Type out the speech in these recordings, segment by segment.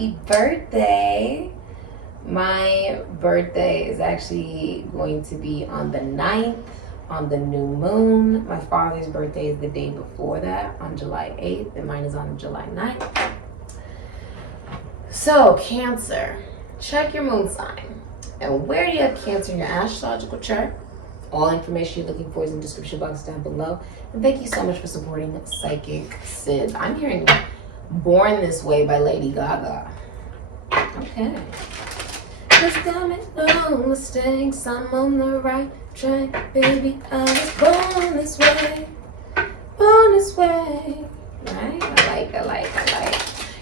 happy birthday. My birthday is actually going to be on the 9th, on the new moon. My father's birthday is the day before that, on July 8th, and mine is on July 9th. So, Cancer, check your moon sign. And where do you have Cancer in your astrological chart? All information you're looking for is in the description box down below. And thank you so much for supporting SIKIKSYD. I'm hearing Born This Way by Lady Gaga. Okay. Just coming, no mistakes, I'm on the right track, baby. I was born this way, born this way. Right? I like.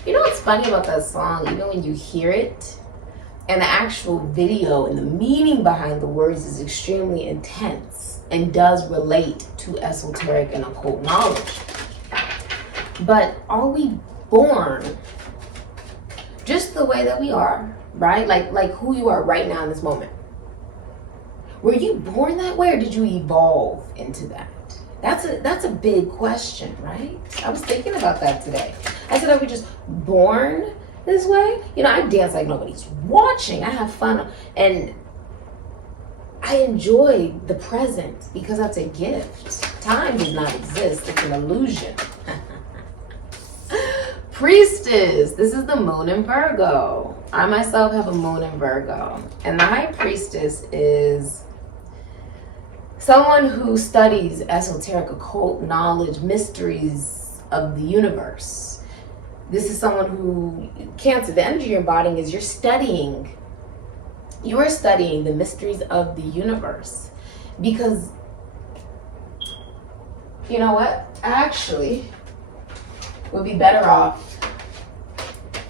You know what's funny about that song? Even when you hear it, and the actual video and the meaning behind the words is extremely intense and does relate to esoteric and occult knowledge. But are we born just the way that we are, right? Like who you are right now in this moment? Were you born that way, or did you evolve into that? That's a big question, right? I was thinking about that today. I said, are we just born this way? You know, I dance like nobody's watching. I have fun, and I enjoy the present because that's a gift. Time does not exist. It's an illusion. Priestess, this is the moon in Virgo. I myself have a moon in Virgo, and the High Priestess is someone who studies esoteric, occult knowledge, mysteries of the universe. This is someone who, Cancer, the energy you're embodying is you're studying the mysteries of the universe. Because, you know what? Actually, would be better off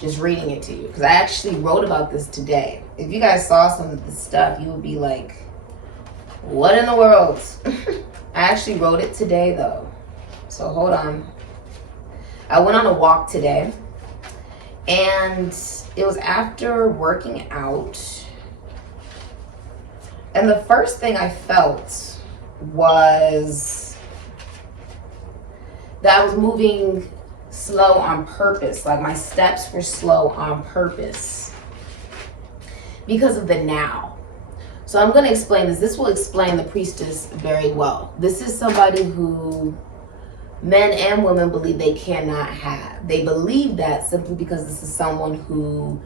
just reading it to you. Because I actually wrote about this today. If you guys saw some of the stuff, you would be like, what in the world? I actually wrote it today though. So hold on. I went on a walk today, and it was after working out, and the first thing I felt was that I was moving slow on purpose. Like my steps were slow on purpose because of the now. So I'm going to explain this. This will explain the Priestess very well. This is somebody who men and women believe they cannot have. They believe that simply because this is someone who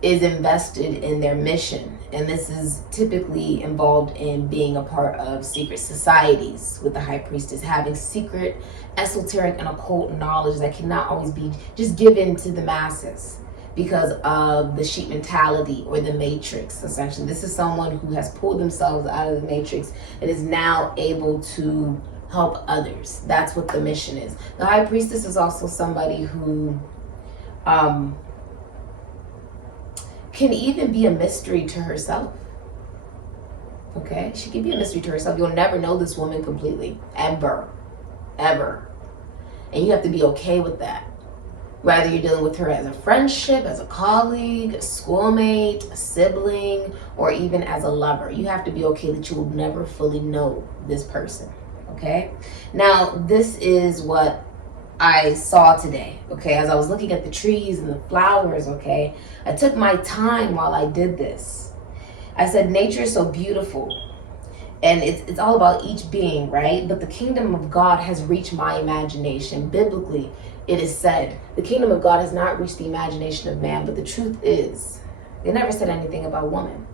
is invested in their mission. And this is typically involved in being a part of secret societies with the High Priestess, having secret, esoteric, and occult knowledge that cannot always be just given to the masses because of the sheep mentality or the matrix, essentially. This is someone who has pulled themselves out of the matrix and is now able to help others. That's what the mission is. The High Priestess is also somebody who can even be a mystery to herself. Okay? She can be a mystery to herself. You'll never know this woman completely. Ever. And you have to be okay with that. Whether you're dealing with her as a friendship, as a colleague, a schoolmate, a sibling, or even as a lover. You have to be okay that you will never fully know this person. Okay? Now, this is what I saw today, okay? As I was looking at the trees and the flowers, okay? I took my time while I did this. I said, nature is so beautiful. And it's all about each being, right? But the kingdom of God has reached my imagination. Biblically, it is said, the kingdom of God has not reached the imagination of man. But the truth is, they never said anything about woman.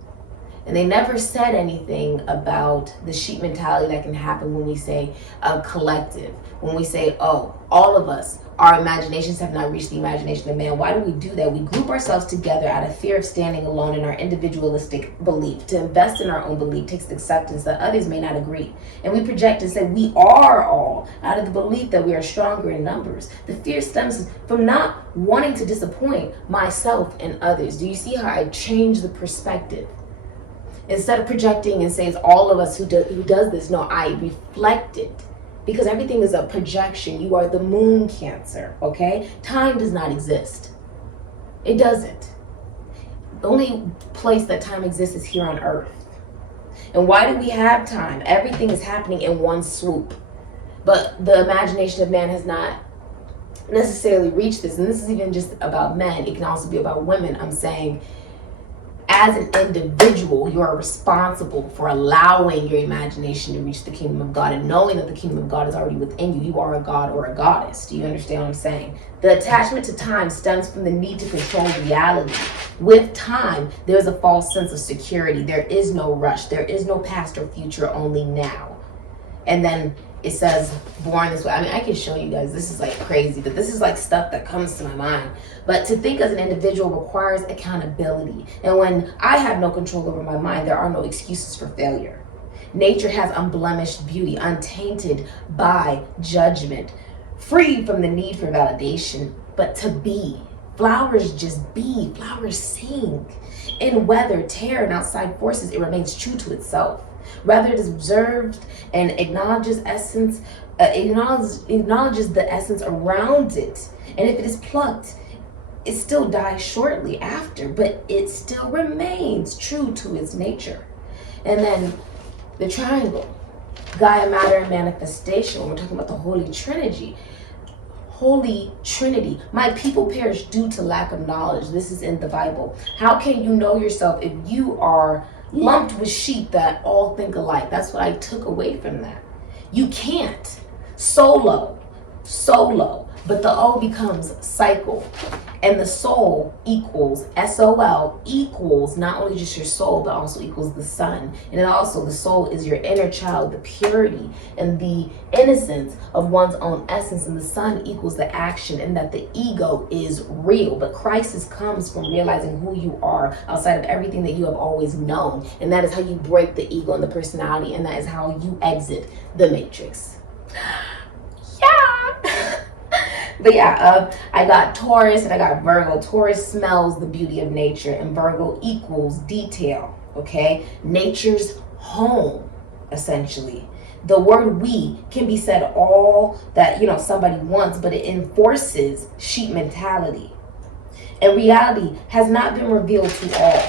And they never said anything about the sheep mentality that can happen when we say a collective. When we say, oh, all of us, our imaginations have not reached the imagination of man. Why do we do that? We group ourselves together out of fear of standing alone in our individualistic belief. To invest in our own belief takes acceptance that others may not agree. And we project and say we are all out of the belief that we are stronger in numbers. The fear stems from not wanting to disappoint myself and others. Do you see how I changed the perspective? Instead of projecting and saying it's all of us who does this, no, I reflect it. Because everything is a projection. You are the moon, Cancer, okay? Time does not exist. It doesn't. The only place that time exists is here on Earth. And why do we have time? Everything is happening in one swoop. But the imagination of man has not necessarily reach this, and this is even just about men, it can also be about women. I'm saying as an individual, you are responsible for allowing your imagination to reach the kingdom of God, and knowing that the kingdom of God is already within you. You are a god or a goddess. Do you understand what I'm saying? The attachment to time stems from the need to control reality. With time, there's a false sense of security. There is no rush. There is no past or future, only now. And then it says, born this way. I mean, I can show you guys. This is like crazy, but this is like stuff that comes to my mind. But to think as an individual requires accountability. And when I have no control over my mind, there are no excuses for failure. Nature has unblemished beauty, untainted by judgment, free from the need for validation, but to be. Flowers just be. Flowers sing. In weather, terror, and outside forces, it remains true to itself. Rather, it is observed and acknowledges essence, acknowledges the essence around it. And if it is plucked, it still dies shortly after, but it still remains true to its nature. And then the triangle, Gaia, matter, and manifestation. When we're talking about the Holy Trinity. Holy Trinity. My people perish due to lack of knowledge. This is in the Bible. How can you know yourself if you are lumped with sheep that all think alike? That's what I took away from that. You can't. Solo. But the O becomes cycle. And the soul equals, SOL equals not only just your soul, but also equals the sun. And then also the soul is your inner child, the purity and the innocence of one's own essence. And the sun equals the action, and that the ego is real. But crisis comes from realizing who you are outside of everything that you have always known. And that is how you break the ego and the personality. And that is how you exit the matrix. Yeah. But yeah, I got Taurus and I got Virgo. Taurus smells the beauty of nature, and Virgo equals detail, okay? Nature's home, essentially. The word we can be said all that, somebody wants, but it enforces sheep mentality. And reality has not been revealed to all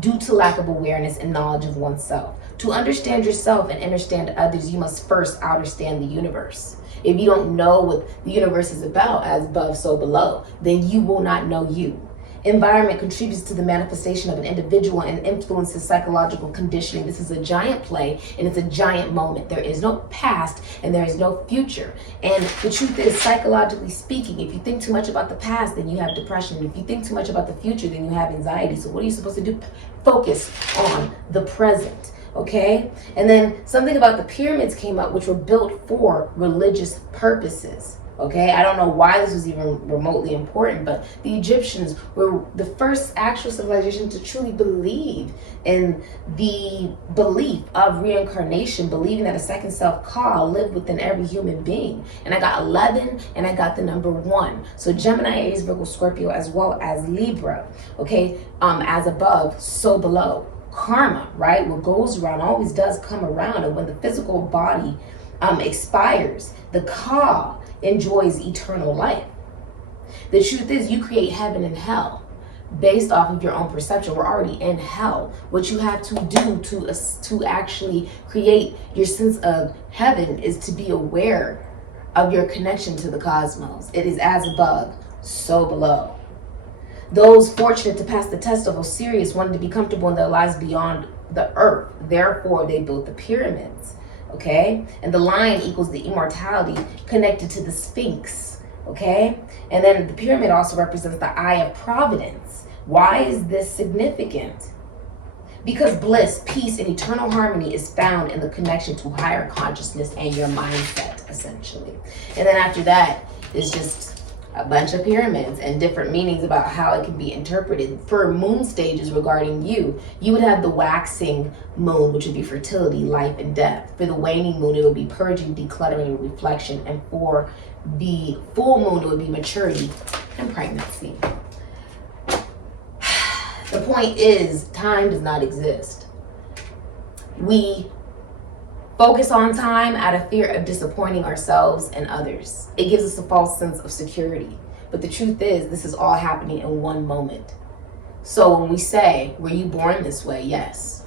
due to lack of awareness and knowledge of oneself. To understand yourself and understand others, you must first understand the universe. If you don't know what the universe is about, as above, so below, then you will not know you. Environment contributes to the manifestation of an individual and influences psychological conditioning. This is a giant play, and it's a giant moment. There is no past and there is no future. And the truth is, psychologically speaking, if you think too much about the past, then you have depression. If you think too much about the future, then you have anxiety. So what are you supposed to do? Focus on the present. Okay? And then something about the pyramids came up, which were built for religious purposes. Okay? I don't know why this was even remotely important, but the Egyptians were the first actual civilization to truly believe in the belief of reincarnation, believing that a second self, Ka, lived within every human being. And I got 11 and I got the number 1. So Gemini, Aries, Virgo, Scorpio, as well as Libra. Okay? As above, so below. Karma, right? What goes around always does come around. And when the physical body expires, the Ka enjoys eternal life. The truth is, you create heaven and hell based off of your own perception. We're already in hell. What you have to do to actually create your sense of heaven is to be aware of your connection to the cosmos. It is as above, so below. Those fortunate to pass the test of Osiris wanted to be comfortable in their lives beyond the earth. Therefore, they built the pyramids, okay? And the lion equals the immortality connected to the Sphinx, okay? And then the pyramid also represents the eye of providence. Why is this significant? Because bliss, peace, and eternal harmony is found in the connection to higher consciousness and your mindset, essentially. And then after that, it's just a bunch of pyramids and different meanings about how it can be interpreted. For moon stages regarding you would have the waxing moon, which would be fertility, life, and death. For the waning moon, it would be purging, decluttering, reflection. And for the full moon, it would be maturity and pregnancy. The point is, time does not exist. We focus on time out of fear of disappointing ourselves and others. It gives us a false sense of security. But the truth is, this is all happening in one moment. So when we say, were you born this way? Yes.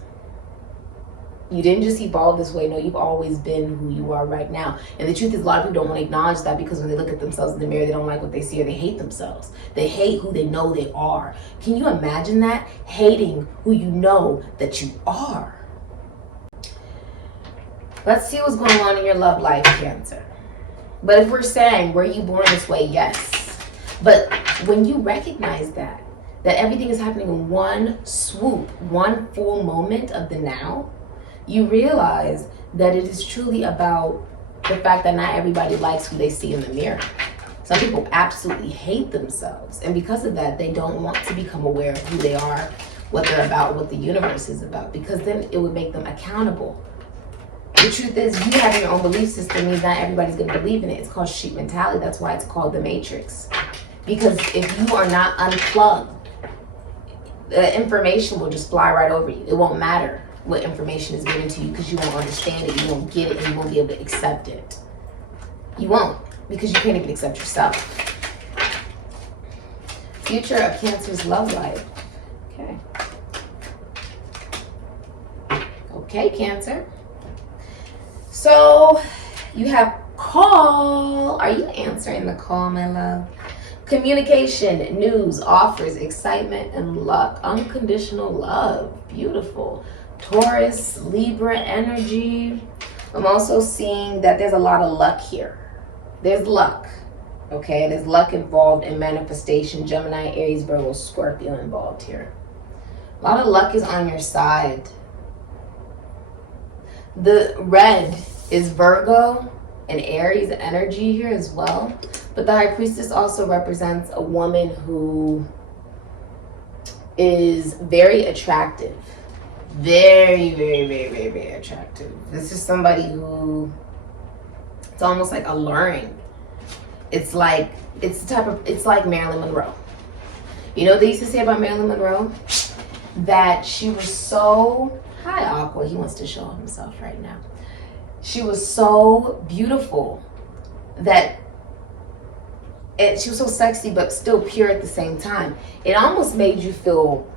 You didn't just evolve this way. No, you've always been who you are right now. And the truth is, a lot of people don't want to acknowledge that, because when they look at themselves in the mirror, they don't like what they see, or they hate themselves. They hate who they know they are. Can you imagine that? Hating who you know that you are. Let's see what's going on in your love life, Cancer. But if we're saying, were you born this way? Yes. But when you recognize that everything is happening in one swoop, one full moment of the now, you realize that it is truly about the fact that not everybody likes who they see in the mirror. Some people absolutely hate themselves. And because of that, they don't want to become aware of who they are, what they're about, what the universe is about, because then it would make them accountable. The truth is, you having your own belief system means not everybody's going to believe in it. It's called sheep mentality. That's why it's called the Matrix. Because if you are not unplugged, the information will just fly right over you. It won't matter what information is given to you, because you won't understand it, you won't get it, and you won't be able to accept it. You won't, because you can't even accept yourself. Future of Cancer's love life. Okay. Okay, Cancer. So you have call. Are you answering the call, my love? Communication, news, offers, excitement, and luck. Unconditional love. Beautiful. Taurus, Libra energy. I'm also seeing that there's a lot of luck here. There's luck. Okay, there's luck involved in manifestation. Gemini, Aries, Virgo, Scorpio involved here. A lot of luck is on your side. The red is Virgo and Aries energy here as well. But the High Priestess also represents a woman who is very attractive. Very, very, very, very, very attractive. This is somebody who, it's almost like alluring. It's like Marilyn Monroe. You know what they used to say about Marilyn Monroe? That she was so, hi Aqua, he wants to show himself right now. She was so beautiful that, and she was so sexy but still pure at the same time. It almost made you feel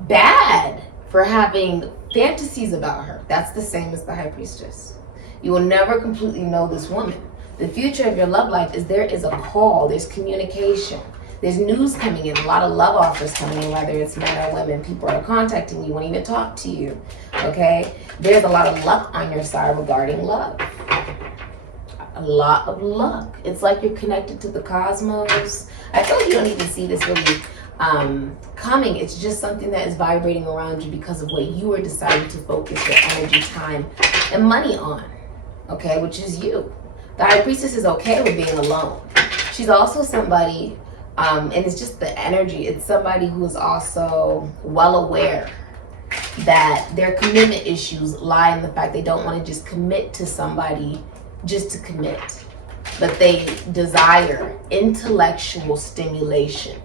bad for having fantasies about her. That's the same as the High Priestess. You will never completely know this woman. The future of your love life is there is a call, there's communication, there's news coming in, a lot of love offers coming in, whether it's men or women. People are contacting you, wanting to talk to you, okay? There's a lot of luck on your side regarding love. A lot of luck. It's like you're connected to the cosmos. I feel like you don't even see this really coming. It's just something that is vibrating around you because of what you are deciding to focus your energy, time, and money on, okay, which is you. The High Priestess is okay with being alone. She's also somebody, and it's just the energy, it's somebody who is also well aware that their commitment issues lie in the fact they don't want to just commit to somebody just to commit, but they desire intellectual stimulation.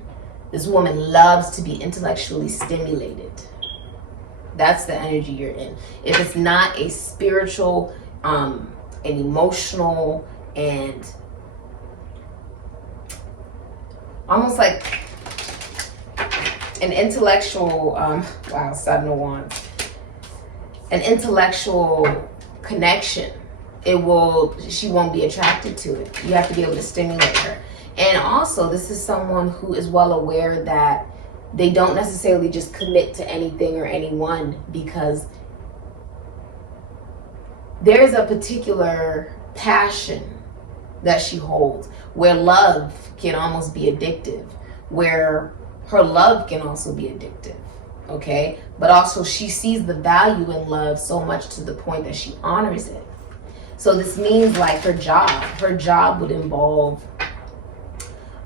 This woman loves to be intellectually stimulated. That's the energy you're in. If it's not a spiritual, an emotional, and almost like an intellectual, wow, 7 of Wands, an intellectual connection, she won't be attracted to it. You have to be able to stimulate her. And also, this is someone who is well aware that they don't necessarily just commit to anything or anyone, because there is a particular passion that she holds where love can almost be addictive, where her love can also be addictive, okay? But also she sees the value in love so much to the point that she honors it. So this means like her job would involve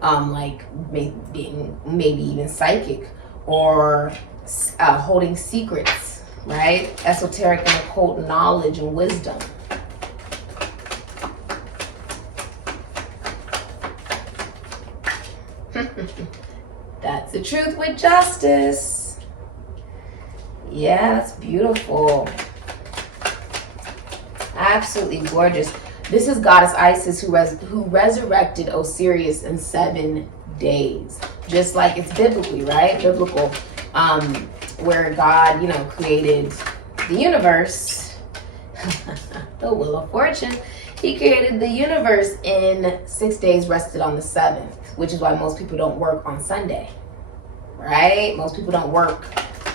like being maybe even psychic, or holding secrets, right? Esoteric and occult knowledge and wisdom. That's the truth with justice. Yeah, that's beautiful. Absolutely gorgeous. This is Goddess Isis who resurrected Osiris in 7 days. Just like it's biblically, right? Biblical. Where God, created the universe The Wheel of Fortune. He created the universe in 6 days, rested on the 7th, which is why most people don't work on Sunday, right? Most people don't work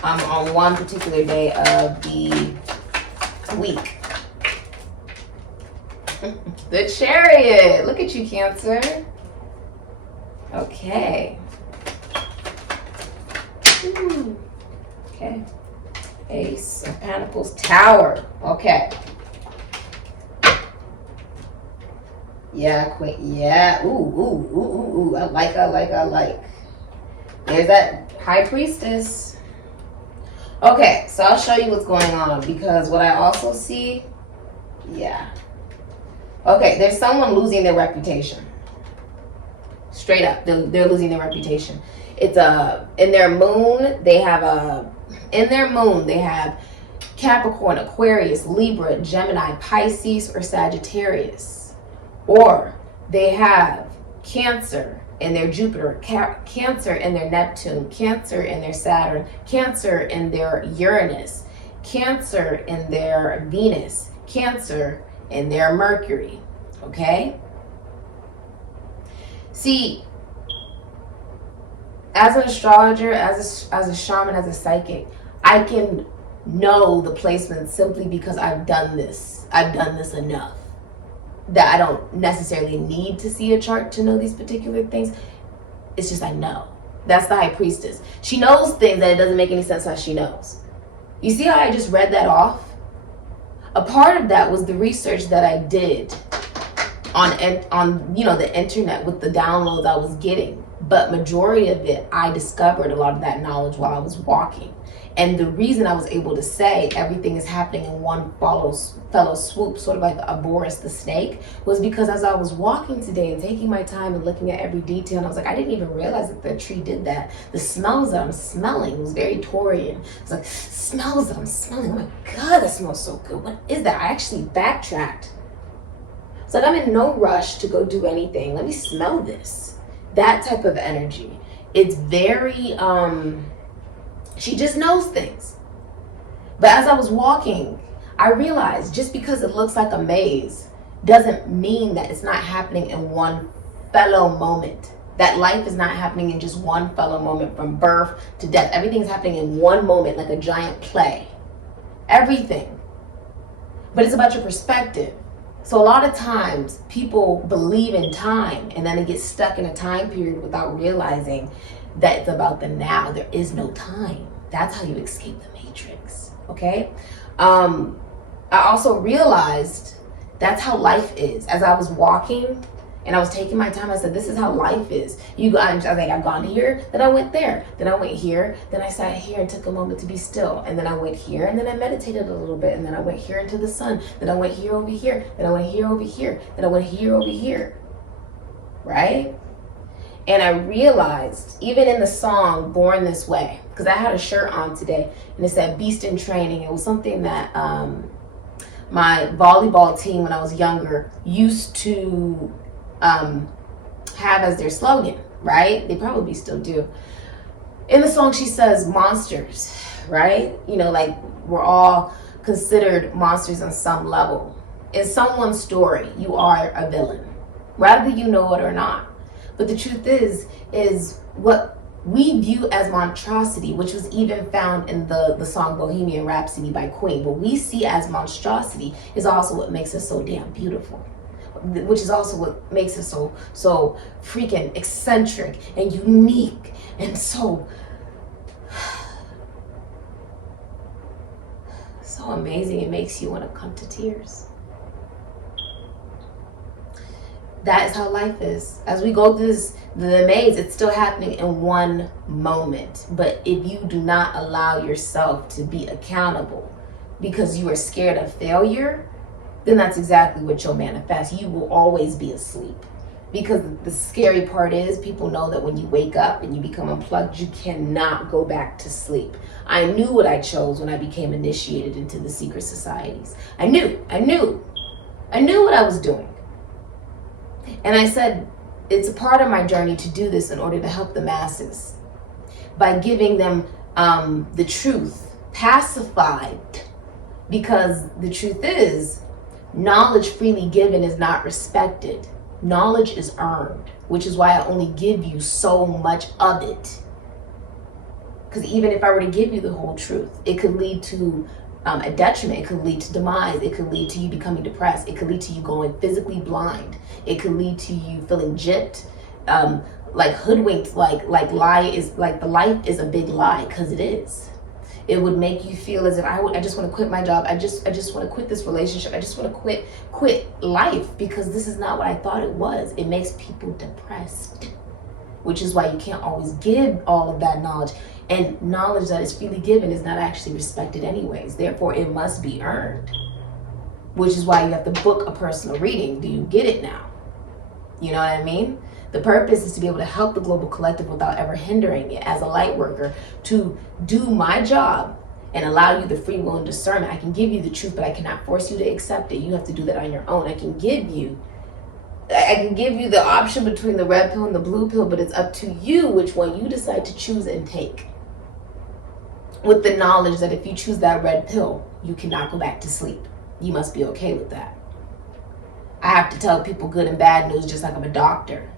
on one particular day of the week. The Chariot. Look at you, Cancer. Okay. Ooh. Okay. Ace of Pentacles, Tower. Okay. Yeah, Queen. Yeah. Ooh. I like. There's that High Priestess. Okay, so I'll show you what's going on, because what I also see, yeah. Okay, there's someone losing their reputation. Straight up, they're losing their reputation. It's in their moon, they have Capricorn, Aquarius, Libra, Gemini, Pisces, or Sagittarius. Or they have Cancer in their Jupiter, Cancer in their Neptune, Cancer in their Saturn, Cancer in their Uranus, Cancer in their Venus, Cancer in their Mercury. Okay? See, as an astrologer, as a shaman, as a psychic, I can know the placement simply because I've done this. I've done this enough that I don't necessarily need to see a chart to know these particular things. It's just I know. That's the High Priestess. She knows things that it doesn't make any sense how she knows. You see how I just read that off? A part of that was the research that I did on the internet with the downloads I was getting. But majority of it, I discovered a lot of that knowledge while I was walking. And the reason I was able to say everything is happening in one fellow swoop, sort of like a Boris the snake, was because as I was walking today and taking my time and looking at every detail, and I was like, I didn't even realize that the tree did that. The smells that I'm smelling was very Taurian. It's like, smells that I'm smelling, oh my God, that smells so good. What is that? I actually backtracked. It's like, I'm in no rush to go do anything. Let me smell this. That type of energy. It's very, she just knows things. But as I was walking, I realized just because it looks like a maze doesn't mean that it's not happening in one fellow moment. That life is not happening in just one fellow moment, from birth to death. Everything's happening in one moment, like a giant play. Everything. But it's about your perspective. So a lot of times people believe in time and then they get stuck in a time period without realizing that it's about the now. There is no time. That's how you escape the matrix. Okay? I also realized that's how life is. As I was walking and I was taking my time, I said, this is how life is. I was like, I've gone here, then I went there, then I went here, then I sat here and took a moment to be still, and then I went here, and then I meditated a little bit, and then I went here into the sun, then I went here over here, then I went here over here, then I went here over here. Right? And I realized, even in the song Born This Way, because I had a shirt on today and it said Beast in Training. It was something that my volleyball team when I was younger used to have as their slogan, right? They probably still do. In the song she says monsters, right? You know, like we're all considered monsters on some level. In someone's story, you are a villain, whether you know it or not. But the truth is what we view as monstrosity, which was even found in the song Bohemian Rhapsody by Queen, what we see as monstrosity is also what makes us so damn beautiful, which is also what makes us so freaking eccentric and unique and so amazing. It makes you want to come to tears. That is how life is. As we go through the maze, it's still happening in one moment. But if you do not allow yourself to be accountable because you are scared of failure, then that's exactly what you'll manifest. You will always be asleep. Because the scary part is people know that when you wake up and you become unplugged, you cannot go back to sleep. I knew what I chose when I became initiated into the secret societies. I knew what I was doing. And I said, it's a part of my journey to do this in order to help the masses by giving them the truth, pacified Because the truth is, knowledge freely given is not respected. Knowledge is earned, which is why I only give you so much of it. Because even if I were to give you the whole truth, it could lead to a detriment. It could lead to demise. It could lead to you becoming depressed. It could lead to you going physically blind. It could lead to you feeling gypped, like hoodwinked, like the life is a big lie, because it is. It would make you feel as if I just want to quit my job. I just want to quit this relationship. I just want to quit life, because this is not what I thought it was. It makes people depressed, which is why you can't always give all of that knowledge. And knowledge that is freely given is not actually respected anyways. Therefore, it must be earned, which is why you have to book a personal reading. Do you get it now? You know what I mean? The purpose is to be able to help the global collective without ever hindering it, as a light worker, to do my job and allow you the free will and discernment. I can give you the truth, but I cannot force you to accept it. You have to do that on your own. I can give you the option between the red pill and the blue pill, but it's up to you which one you decide to choose and take. With the knowledge that if you choose that red pill, you cannot go back to sleep. You must be okay with that. I have to tell people good and bad news, just like I'm a doctor.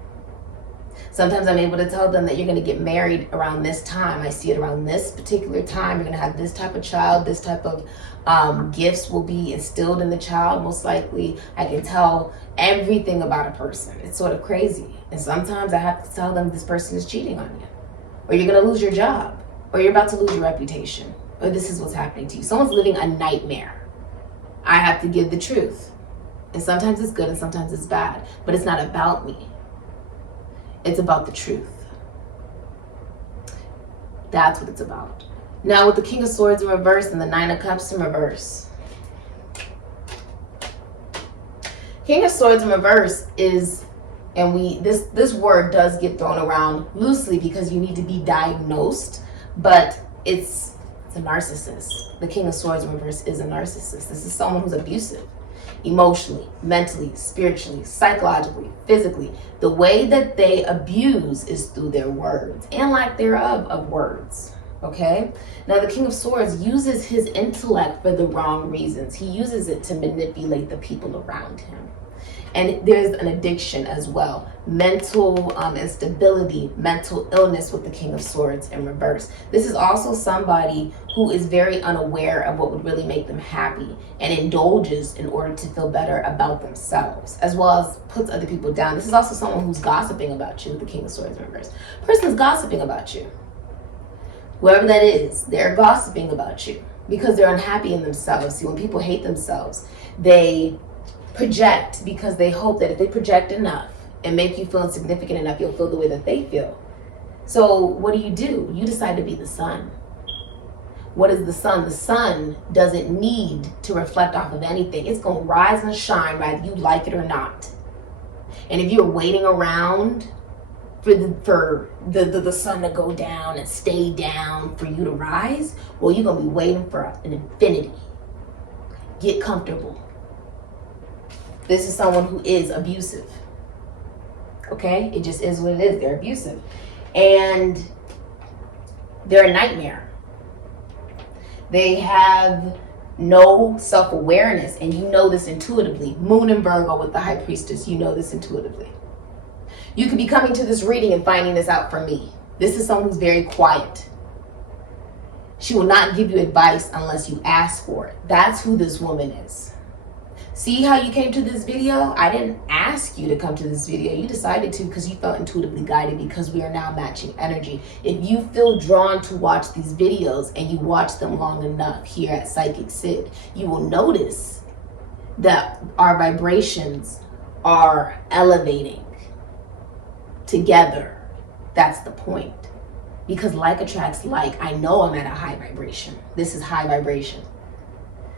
Sometimes I'm able to tell them that you're going to get married around this time. I see it around this particular time. You're going to have this type of child. This type of gifts will be instilled in the child, most likely. I can tell everything about a person. It's sort of crazy. And sometimes I have to tell them this person is cheating on you, or you're going to lose your job, or you're about to lose your reputation, or this is what's happening to you. Someone's living a nightmare. I have to give the truth. And sometimes it's good and sometimes it's bad. But it's not about me. It's about the truth. That's what it's about. Now with the King of Swords in reverse and the Nine of Cups in reverse. King of Swords in reverse is, and this word does get thrown around loosely because you need to be diagnosed, but it's a narcissist. The King of Swords in reverse is a narcissist. This is someone who's abusive. Emotionally, mentally, spiritually, psychologically, physically. The way that they abuse is through their words and lack thereof of words. Okay? Now the King of Swords uses his intellect for the wrong reasons. He uses it to manipulate the people around him. And there's an addiction as well. Mental instability, mental illness with the King of Swords in reverse. This is also somebody who is very unaware of what would really make them happy and indulges in order to feel better about themselves, as well as puts other people down. This is also someone who's gossiping about you with the King of Swords in reverse. Person's gossiping about you. Whoever that is, they're gossiping about you because they're unhappy in themselves. See, when people hate themselves, they project because they hope that if they project enough and make you feel insignificant enough, you'll feel the way that they feel. So what do? You decide to be the sun. What is the sun? The sun doesn't need to reflect off of anything. It's going to rise and shine whether you like it or not. And if you're waiting around for the sun to go down and stay down for you to rise, well, you're going to be waiting for an infinity. Get comfortable. This is someone who is abusive. Okay? It just is what it is. They're abusive. And they're a nightmare. They have no self-awareness, and you know this intuitively. Moon and Virgo with the High Priestess, you know this intuitively. You could be coming to this reading and finding this out from me. This is someone who's very quiet. She will not give you advice unless you ask for it. That's who this woman is. See how you came to this video? I didn't ask you to come to this video. You decided to because you felt intuitively guided, because we are now matching energy. If you feel drawn to watch these videos and you watch them long enough here at SIKIKSYD, you will notice that our vibrations are elevating together. That's the point. Because like attracts like. I know I'm at a high vibration. This is high vibration.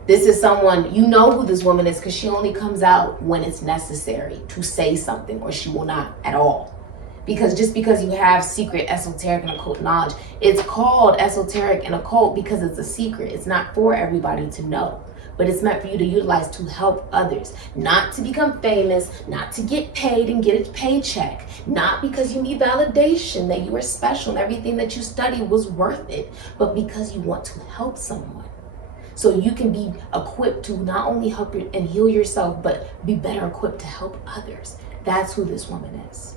This is someone, you know who this woman is because she only comes out when it's necessary to say something, or she will not at all. Because just because you have secret esoteric and occult knowledge, it's called esoteric and occult because it's a secret. It's not for everybody to know, but it's meant for you to utilize to help others, not to become famous, not to get paid and get a paycheck, not because you need validation that you are special and everything that you studied was worth it, but because you want to help someone. so you can be equipped to not only help you and heal yourself, but be better equipped to help others. That's who this woman is.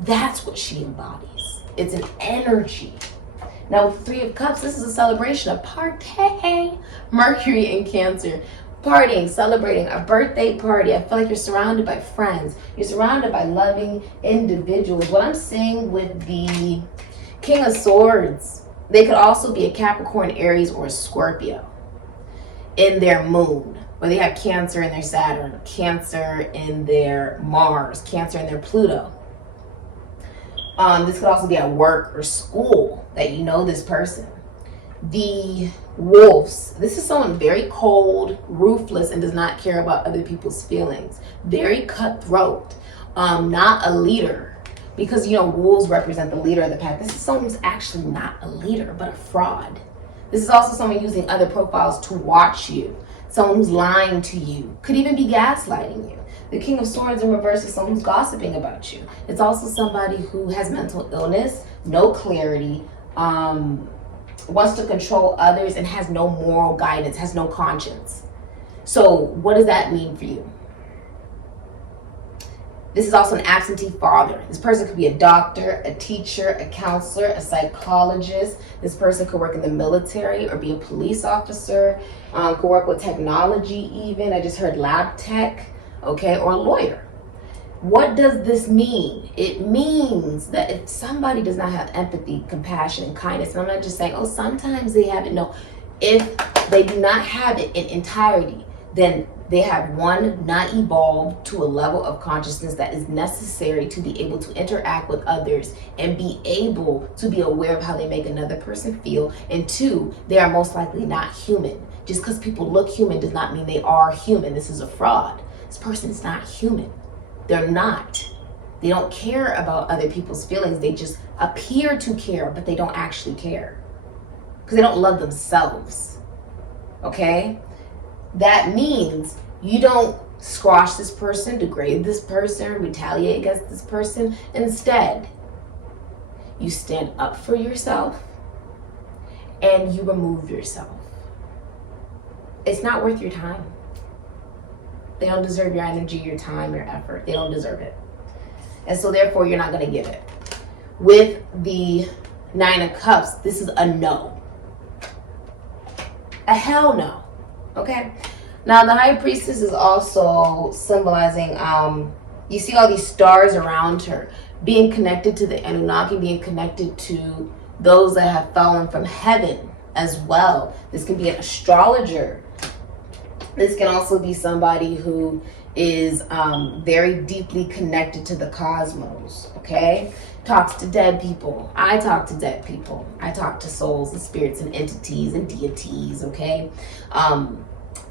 That's what she embodies. It's an energy. Now with Three of Cups, this is a celebration of party. Mercury in Cancer. Partying, celebrating a birthday party. I feel like you're surrounded by friends. You're surrounded by loving individuals. What I'm seeing with the King of Swords, they could also be a Capricorn, Aries, or a Scorpio in their moon. Or they have Cancer in their Saturn, Cancer in their Mars, Cancer in their Pluto. This could also be at work or school that you know this person. The Wolves. This is someone very cold, ruthless, and does not care about other people's feelings. Very cutthroat. Not a leader. Because, you know, wolves represent the leader of the pack. This is someone who's actually not a leader, but a fraud. This is also someone using other profiles to watch you. Someone who's lying to you. Could even be gaslighting you. The King of Swords in reverse is someone who's gossiping about you. It's also somebody who has mental illness, no clarity, wants to control others, and has no moral guidance, has no conscience. So what does that mean for you? This is also an absentee father. This person could be a doctor, a teacher, a counselor, a psychologist. This person could work in the military or be a police officer, could work with technology even. I just heard lab tech, okay, or a lawyer. What does this mean? It means that if somebody does not have empathy, compassion, and kindness, and I'm not just saying, oh, sometimes they have it. No, if they do not have it in entirety, then they have, one, not evolved to a level of consciousness that is necessary to be able to interact with others and be able to be aware of how they make another person feel. And two, they are most likely not human. Just because people look human does not mean they are human. This is a fraud. This person is not human. They're not. They don't care about other people's feelings. They just appear to care, but they don't actually care. Because they don't love themselves. Okay? That means you don't squash this person, degrade this person, retaliate against this person. Instead, you stand up for yourself and you remove yourself. It's not worth your time. They don't deserve your energy, your time, your effort. They don't deserve it. And so therefore, you're not going to give it. With the Nine of Cups, this is a no. A hell no. Okay? Now, the High Priestess is also symbolizing, you see all these stars around her, being connected to the Anunnaki, being connected to those that have fallen from heaven as well. This can be an astrologer. This can also be somebody who is very deeply connected to the cosmos, okay? Talks to dead people. I talk to dead people. I talk to souls and spirits and entities and deities, okay?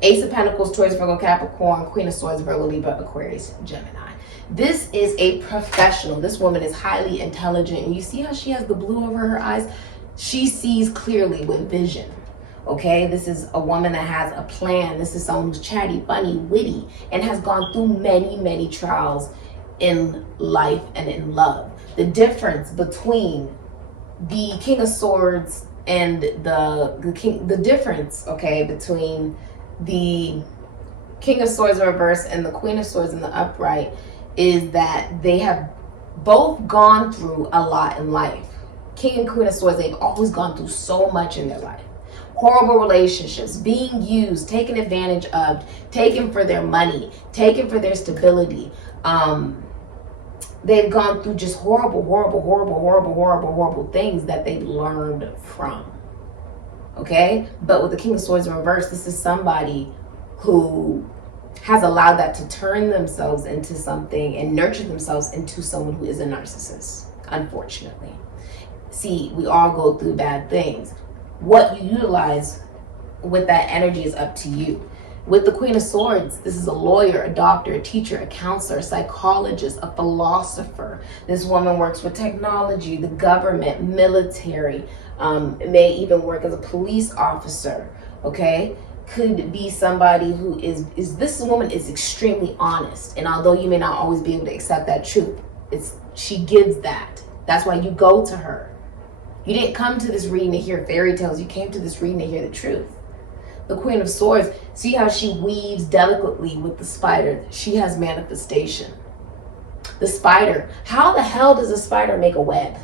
Ace of Pentacles, Taurus, Virgo, Capricorn, Queen of Swords, Virgo, Libra, Aquarius, Gemini. This is a professional. This woman is highly intelligent. And you see how she has the blue over her eyes? She sees clearly with vision. Okay, this is a woman that has a plan. This is someone who's chatty, funny, witty, and has gone through many, many trials in life and in love. The difference between the King of Swords and the difference, okay, between the King of Swords in reverse and the Queen of Swords in the upright is that they have both gone through a lot in life. King and Queen of Swords, they've always gone through so much in their life. Horrible relationships, being used, taken advantage of, taken for their money, taken for their stability. They've gone through just horrible things that they've learned from. Okay? But with the King of Swords in reverse, this is somebody who has allowed that to turn themselves into something and nurture themselves into someone who is a narcissist, unfortunately. See, we all go through bad things. What you utilize with that energy is up to you. With the Queen of Swords, this is a lawyer, a doctor, a teacher, a counselor, a psychologist, a philosopher. This woman works with technology, the government, military, may even work as a police officer, okay? Could be somebody who this woman is extremely honest. And although you may not always be able to accept that truth, she gives that. That's why you go to her. You didn't come to this reading to hear fairy tales. You came to this reading to hear the truth. The Queen of Swords, see how she weaves delicately with the spider? She has manifestation. The spider, how the hell does a spider make a web?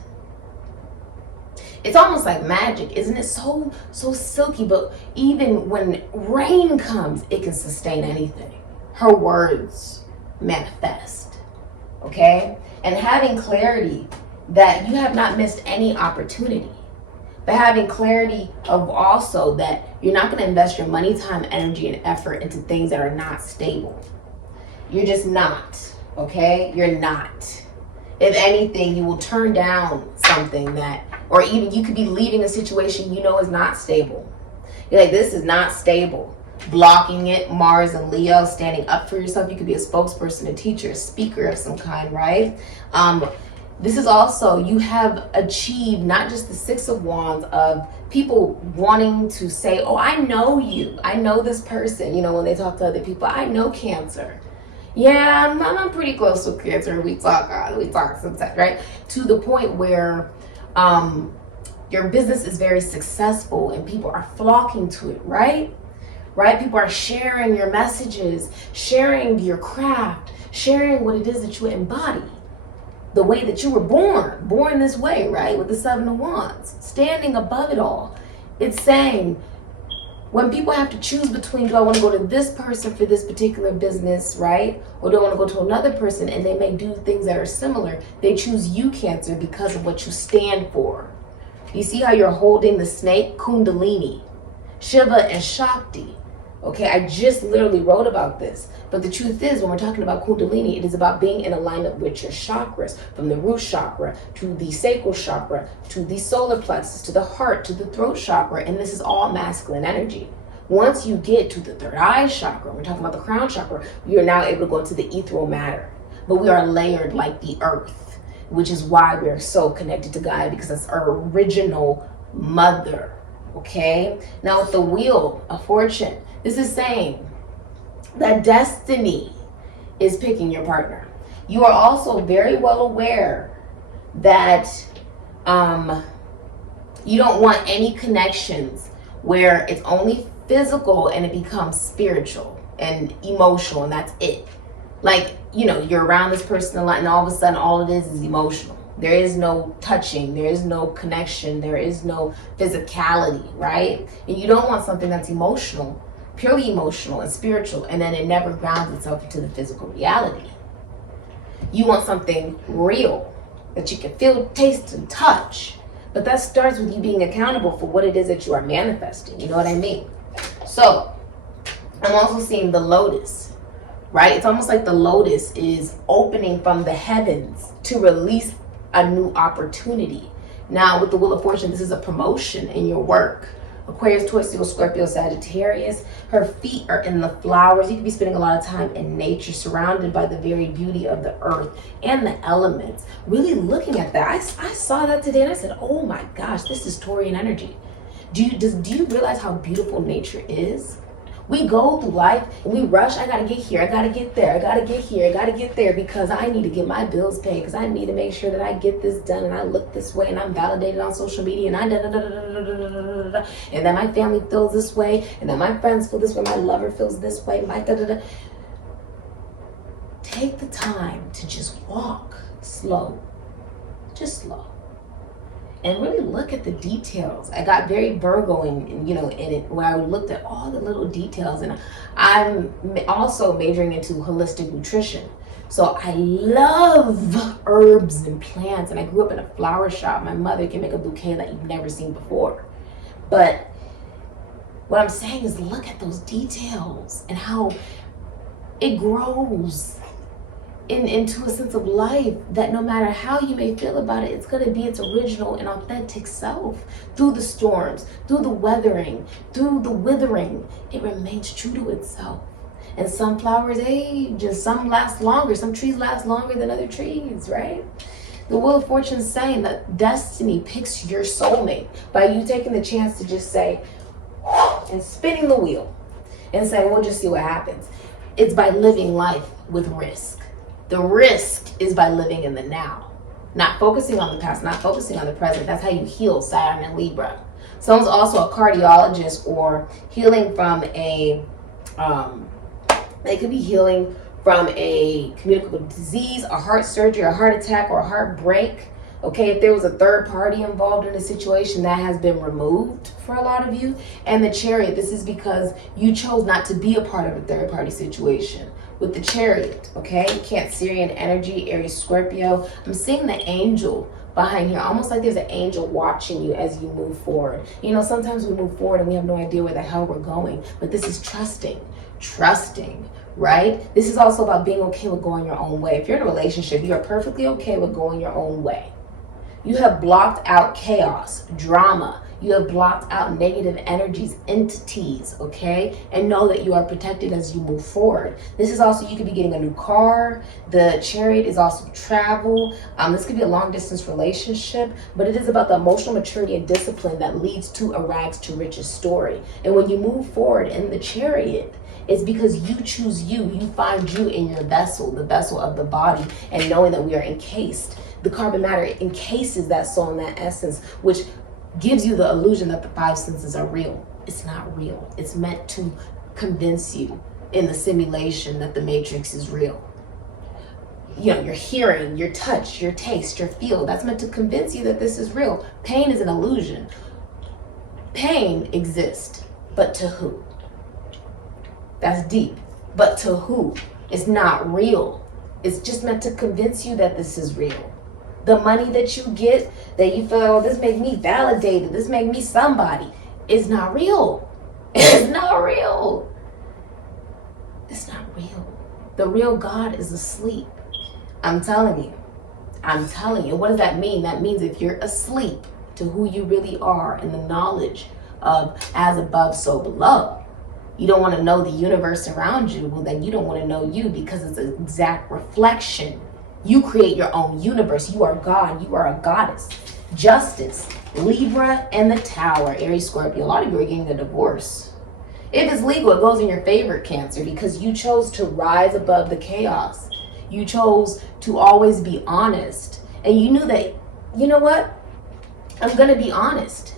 It's almost like magic, isn't it? So silky, but even when rain comes, it can sustain anything. Her words manifest, okay? And having clarity that you have not missed any opportunity, but having clarity of also that you're not going to invest your money, time, energy, and effort into things that are not stable. You're just not, okay? You're not. If anything, you will turn down something that, or even you could be leaving a situation you know is not stable. You're like, this is not stable. Blocking it, Mars and Leo, standing up for yourself. You could be a spokesperson, a teacher, a speaker of some kind, right? This is also, you have achieved not just the Six of Wands of people wanting to say, oh, I know you. I know this person. You know, when they talk to other people, I know Cancer. Yeah, I'm pretty close with Cancer. We talk sometimes, right? To the point where your business is very successful and people are flocking to it, right? Right? People are sharing your messages, sharing your craft, sharing what it is that you embody. The way that you were born this way, right? With the Seven of Wands, standing above it all. It's saying, when people have to choose between, do I want to go to this person for this particular business, right? Or do I want to go to another person, and they may do things that are similar, they choose you, Cancer, because of what you stand for. You see how you're holding the snake, Kundalini, Shiva and Shakti. Okay, I just literally wrote about this. But the truth is, when we're talking about Kundalini, it is about being in alignment with your chakras, from the root chakra to the sacral chakra to the solar plexus to the heart to the throat chakra. And this is all masculine energy. Once you get to the third eye chakra, we're talking about the crown chakra, you're now able to go into the ethereal matter. But we are layered like the earth, which is why we're so connected to Gaia, because that's our original mother. Okay, now with the Wheel of Fortune, this is saying that destiny is picking your partner. You are also very well aware that you don't want any connections where it's only physical and it becomes spiritual and emotional, and that's it. Like, you know, you're around this person a lot and all of a sudden all it is emotional. There is no touching, there is no connection, there is no physicality, right? And you don't want something that's emotional, purely emotional and spiritual, and then it never grounds itself into the physical reality. You want something real that you can feel, taste, and touch. But that starts with you being accountable for what it is that you are manifesting. You know what I mean? So, I'm also seeing the lotus, right? It's almost like the lotus is opening from the heavens to release a new opportunity. Now, with the Wheel of Fortune, this is a promotion in your work. Aquarius, Taurus, Leo, Scorpio, Sagittarius. Her feet are in the flowers. You could be spending a lot of time in nature, surrounded by the very beauty of the earth and the elements. Really looking at that. I saw that today and I said, oh my gosh, this is Taurian energy. Do you realize how beautiful nature is? We go through life and we rush. I gotta get here, I gotta get there, I gotta get here, I gotta get there, because I need to get my bills paid, because I need to make sure that I get this done and I look this way and I'm validated on social media and I and then my family feels this way, and then my friends feel this way, my lover feels this way, my Take the time to just walk slow, just slow. And really look at the details. I got very Virgo in it, where I looked at all the little details. And I'm also majoring into holistic nutrition. So I love herbs and plants. And I grew up in a flower shop. My mother can make a bouquet that you've never seen before. But what I'm saying is, look at those details and how it grows into a sense of life, that no matter how you may feel about it, it's going to be its original and authentic self. Through the storms, through the weathering, through the withering, it remains true to itself. And some flowers age, and some last longer. Some trees last longer than other trees, right? The Wheel of Fortune is saying that destiny picks your soulmate by you taking the chance to just say, and spinning the wheel and saying, we'll just see what happens. It's by living life with risk. The risk is by living in the now, not focusing on the past, not focusing on the present. That's how you heal Saturn and Libra. Someone's also a cardiologist or healing from a, they could be healing from a communicable disease, a heart surgery, a heart attack, or a heartbreak. Okay, if there was a third party involved in a situation, that has been removed for a lot of you. And the Chariot, this is because you chose not to be a part of a third party situation. With the Chariot, okay, Cancerian energy, Aries, Scorpio, I'm seeing the angel behind here, almost like there's an angel watching you as you move forward. You know, sometimes we move forward and we have no idea where the hell we're going, but this is trusting, right? This is also about being okay with going your own way. If you're in a relationship, you are perfectly okay with going your own way. You have blocked out chaos, drama. You have blocked out negative energies, entities, okay? And know that you are protected as you move forward. This is also, you could be getting a new car. The Chariot is also travel. This could be a long distance relationship, but it is about the emotional maturity and discipline that leads to a rags to riches story. And when you move forward in the Chariot, it's because you choose you. You find you in your vessel, the vessel of the body, and knowing that we are encased. The carbon matter encases that soul and that essence, which gives you the illusion that the five senses are real. It's not real. It's meant to convince you in the simulation that the matrix is real. You know, your hearing, your touch, your taste, your feel, that's meant to convince you that this is real. Pain is an illusion. Pain exists, but to who? That's deep. But to who? It's not real. It's just meant to convince you that this is real. The money that you get, that you feel, oh, this make me validated, this make me somebody, is not real. It's not real. It's not real. The real God is asleep. I'm telling you. I'm telling you. What does that mean? That means if you're asleep to who you really are and the knowledge of as above, so below, you don't want to know the universe around you, well, then you don't want to know you, because it's an exact reflection. You create your own universe. You are God. You are a goddess. Justice, Libra, and the Tower, Aries, Scorpio. A lot of you are getting a divorce. If it's legal, it goes in your favor, Cancer, because you chose to rise above the chaos. You chose to always be honest. And you knew that, you know what? I'm going to be honest.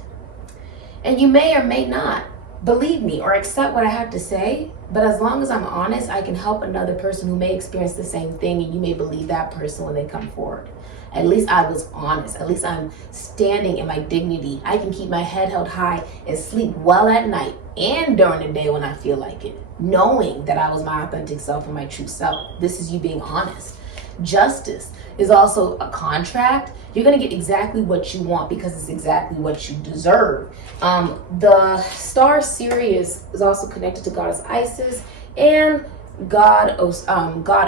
And you may or may not believe me or accept what I have to say, but as long as I'm honest, I can help another person who may experience the same thing, and you may believe that person when they come forward. At least I was honest. At least I'm standing in my dignity. I can keep my head held high and sleep well at night and during the day when I feel like it, knowing that I was my authentic self and my true self. This is you being honest. Justice is also a contract. You're going to get exactly what you want because it's exactly what you deserve. The star Sirius is also connected to goddess Isis and God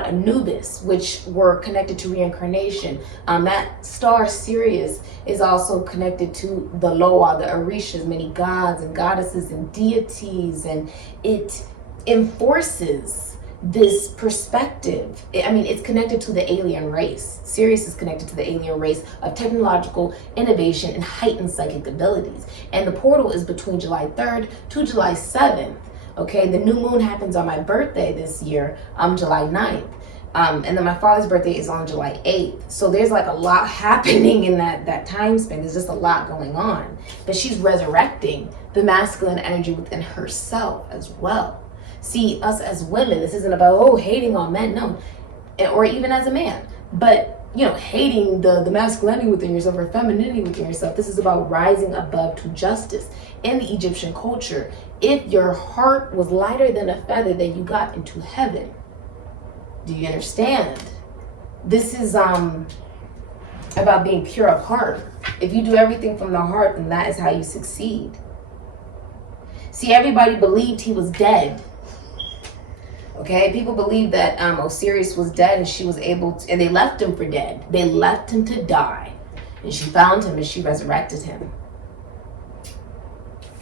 Anubis, which were connected to reincarnation. That star Sirius is also connected to the Loa, the Orishas, many gods and goddesses and deities, and it enforces this perspective. I mean, it's connected to the alien race. Sirius is connected to the alien race of technological innovation and heightened psychic abilities. And the portal is between July 3rd to July 7th. Okay, the new moon happens on my birthday this year, July 9th. And then my father's birthday is on July 8th. So there's like a lot happening in that time span. There's just a lot going on. But she's resurrecting the masculine energy within herself as well. See, us as women, this isn't about, oh, hating on men, no. Or even as a man. But, you know, hating the masculinity within yourself or femininity within yourself. This is about rising above to justice. In the Egyptian culture, if your heart was lighter than a feather, then you got into heaven. Do you understand? This is about being pure of heart. If you do everything from the heart, then that is how you succeed. See, everybody believed he was dead. Okay, people believe that Osiris was dead and she was able to, and they left him for dead. They left him to die. And she found him and she resurrected him.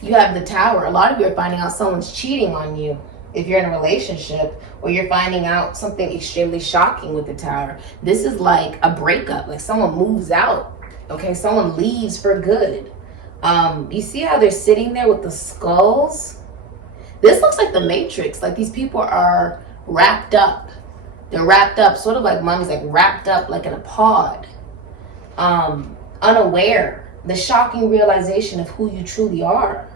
You have the Tower. A lot of you are finding out someone's cheating on you if you're in a relationship, or you're finding out something extremely shocking with the Tower. This is like a breakup, like someone moves out. Okay, someone leaves for good. You see how they're sitting there with the skulls? This looks like the Matrix. Like these people are wrapped up. They're wrapped up, sort of like mummies, like wrapped up like in a pod. Unaware the shocking realization of who you truly are.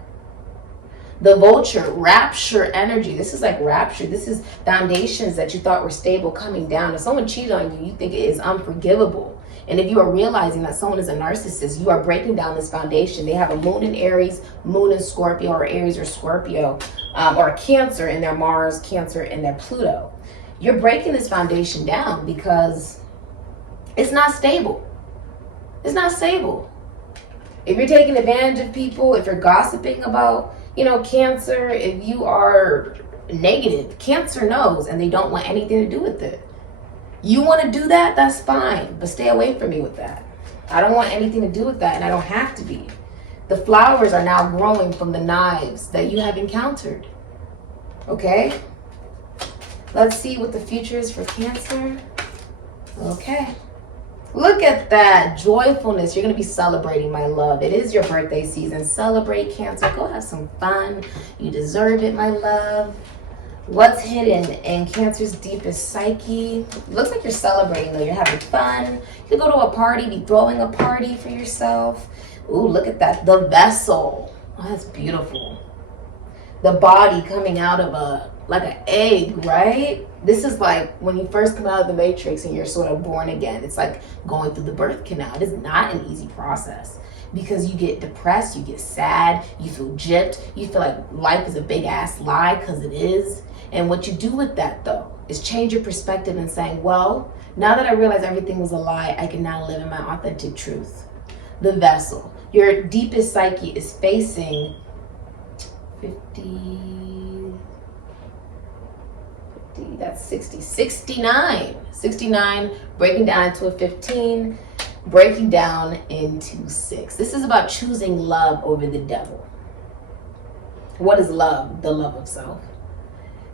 The vulture, rapture energy. This is like rapture. This is foundations that you thought were stable coming down. If someone cheated on you, you think it is unforgivable. And if you are realizing that someone is a narcissist, you are breaking down this foundation. They have a moon in Aries, moon in Scorpio, or Aries or Scorpio, or Cancer in their Mars, Cancer in their Pluto. You're breaking this foundation down because it's not stable. It's not stable. If you're taking advantage of people, if you're gossiping about, Cancer, if you are negative, Cancer knows, and they don't want anything to do with it. You want to do that, that's fine, but stay away from me with that. I don't want anything to do with that, and I don't have to be. The flowers are now growing from the knives that you have encountered. Okay? Let's see what the future is for Cancer. Okay. Look at that joyfulness. You're going to be celebrating, my love. It is your birthday season. Celebrate, Cancer. Go have some fun. You deserve it, my love. What's hidden in Cancer's deepest psyche? Looks like you're celebrating, though. You're having fun. You could go to a party, be throwing a party for yourself. Ooh, look at that. The vessel. Oh, that's beautiful. The body coming out of like an egg, right? This is like when you first come out of the matrix and you're sort of born again. It's like going through the birth canal. It is not an easy process because you get depressed, you get sad, you feel gypped, you feel like life is a big ass lie, because it is. And what you do with that, though, is change your perspective and saying, well, now that I realize everything was a lie, I can now live in my authentic truth. The vessel. Your deepest psyche is facing 69, breaking down into a 15, breaking down into 6. This is about choosing love over the devil. What is love? The love of self.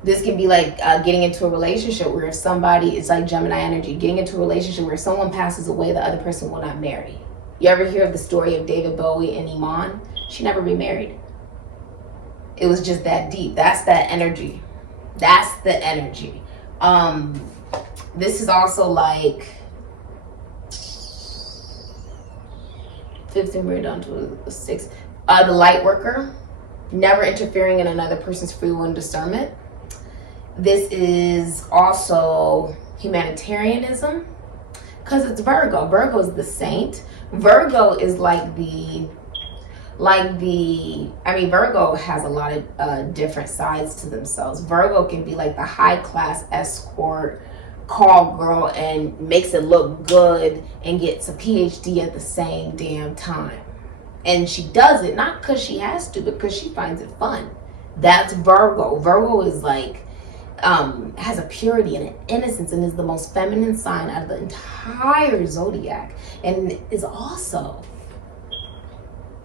This can be like getting into a relationship where if somebody, it's like Gemini energy, getting into a relationship where someone passes away, the other person will not marry. You ever hear of the story of David Bowie and Iman? She never remarried. It was just that deep. That's that energy. That's the energy. This is also like 15, we're down to a 6. The light worker, never interfering in another person's free will and discernment. This is also humanitarianism, because it's Virgo. Virgo is the saint. Virgo is Virgo has a lot of different sides to themselves. Virgo can be like the high class escort, call girl, and makes it look good and gets a PhD at the same damn time. And she does it not because she has to, but because she finds it fun. That's Virgo. Virgo is like, has a purity and an innocence and is the most feminine sign out of the entire zodiac, and is also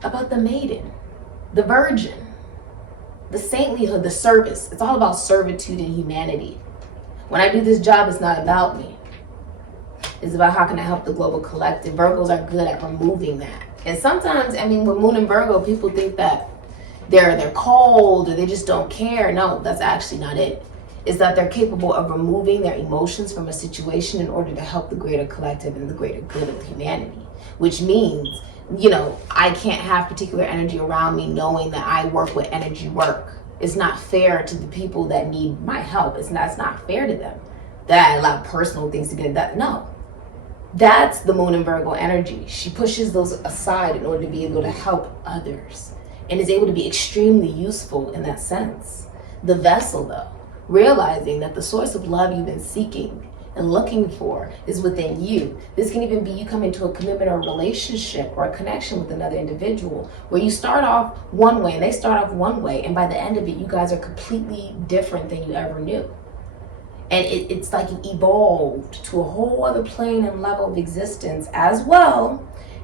about the maiden, the virgin, the saintlyhood, the service. It's all about servitude and humanity. When I do this job, it's not about me. It's about how can I help the global collective. Virgos are good at removing that. And sometimes, with Moon and Virgo, people think that they're cold or they just don't care. No, that's actually not it. It's that they're capable of removing their emotions from a situation in order to help the greater collective and the greater good of humanity. Which means, I can't have particular energy around me knowing that I work with energy work. It's not fair to the people that need my help. It's not fair to them that I allow personal things to get in that. No. That's the Moon and Virgo energy. She pushes those aside in order to be able to help others and is able to be extremely useful in that sense. The vessel, though, realizing that the source of love you've been seeking and looking for is within you. This can even be you come into a commitment or a relationship or a connection with another individual where you start off one way and they start off one way, and by the end of it, you guys are completely different than you ever knew. And it's like you evolved to a whole other plane and level of existence, as well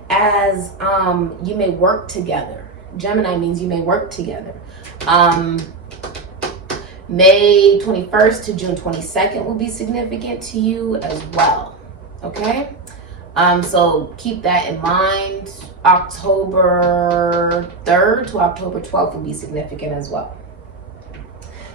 as you may work together. Gemini means you may work together. May 21st to June 22nd will be significant to you as well. Okay? So keep that in mind. October 3rd to October 12th will be significant as well.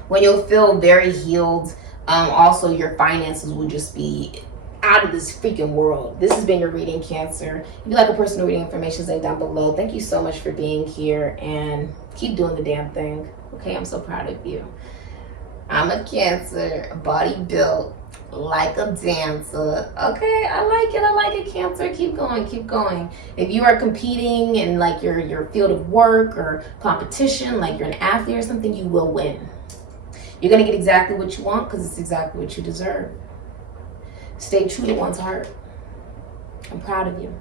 When you'll feel very healed, also your finances will just be out of this freaking world. This has been your reading, Cancer. If you like a personal reading, information is linked down below. Thank you so much for being here, and keep doing the damn thing. Okay, I'm so proud of you. I'm a Cancer, body built like a dancer. Okay, I like it, Cancer. Keep going, keep going. If you are competing in like your field of work or competition, like you're an athlete or something, you will win. You're gonna get exactly what you want because it's exactly what you deserve. Stay true to one's heart. I'm proud of you.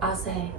I'll say.